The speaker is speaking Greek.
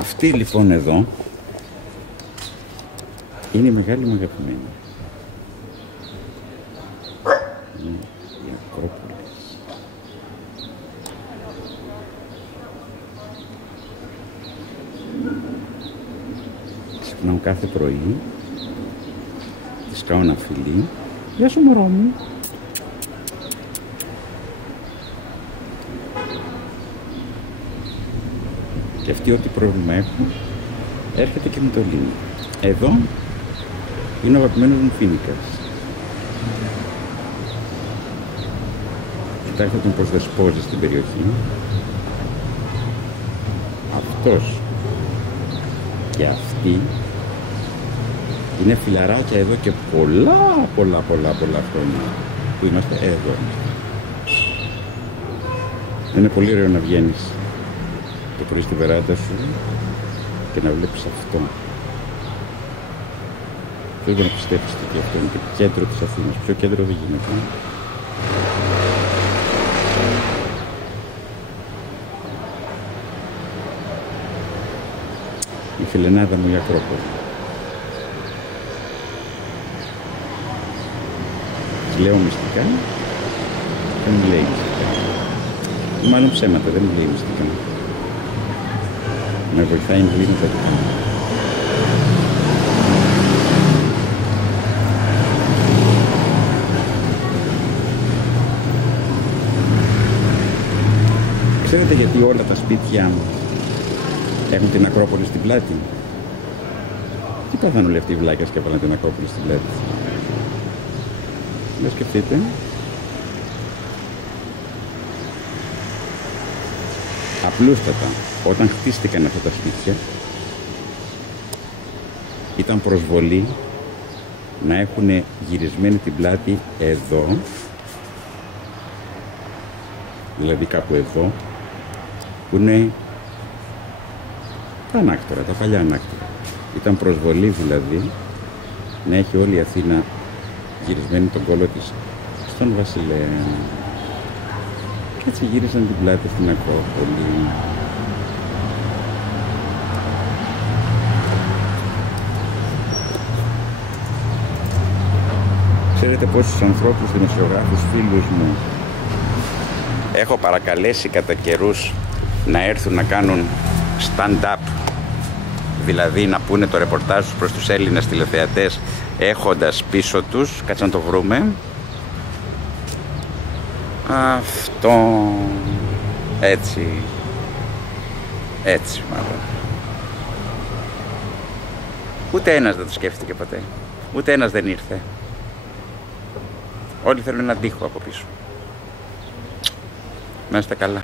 Αυτή λοιπόν εδώ είναι η μεγάλη μου αγαπημένη. Η Ακρόπολη. Ξυπνάω κάθε πρωί, της κάνω ένα φιλί. Γεια σου μωρό μου. Και αυτή ό,τι πρόβλημα έχω έρχεται και μου το λύνει. Εδώ είναι ο αγαπημένος μου φοίνικας. Κοιτάξτε τον πως δεσπόζει στην περιοχή. Αυτός και αυτή είναι φιλαράκια εδώ και πολλά χρόνια που είμαστε εδώ. Είναι πολύ ωραίο να βγαίνεις το πρωί στη βεράντα σου και να βλέπεις αυτό. Ποιος δεν πιστεύεις ότι αυτό είναι το κέντρο της Αθήνας. Πιο κέντρο δεν γίνεται. Η φιλενάδα μου η Ακρόπολη. Λέω μυστικά και μου λέει μυστικά. Μάλλον ψέματα, δεν μου λέει μυστικά. Με βοηθάει να λύνω τα δικά μου. Ξέρετε γιατί όλα τα σπίτια έχουν την Ακρόπολη στην πλάτη? Τι πάθαν όλοι αυτοί οι βλάκες και έβαλαν την Ακρόπολη στην πλάτη? Δεν σκεφτείτε. Απλούστατα, όταν χτίστηκαν αυτά τα σπίτια, ήταν προσβολή να έχουν γυρισμένη την πλάτη εδώ, δηλαδή κάπου εδώ, που είναι τα ανάκτορα, τα παλιά ανάκτορα. Ήταν προσβολή δηλαδή να έχει όλη η Αθήνα γυρισμένη τον κόλο της στον Βασιλέα. Και έτσι γύρισαν την πλάτη στην Ακρόπολη. Ξέρετε πόσους ανθρώπους, δημοσιογράφους, φίλους μου έχω παρακαλέσει κατά καιρούς να έρθουν να κάνουν stand-up, δηλαδή να πούνε το ρεπορτάζ τους προς τους Έλληνες τηλεθεατές έχοντας πίσω τους, κάτσε να το βρούμε, αυτό, έτσι μάλλον. Ούτε ένας δεν το σκέφτηκε ποτέ, ούτε ένας δεν ήρθε. Όλοι θέλουν έναν τοίχο από πίσω. Να είστε καλά.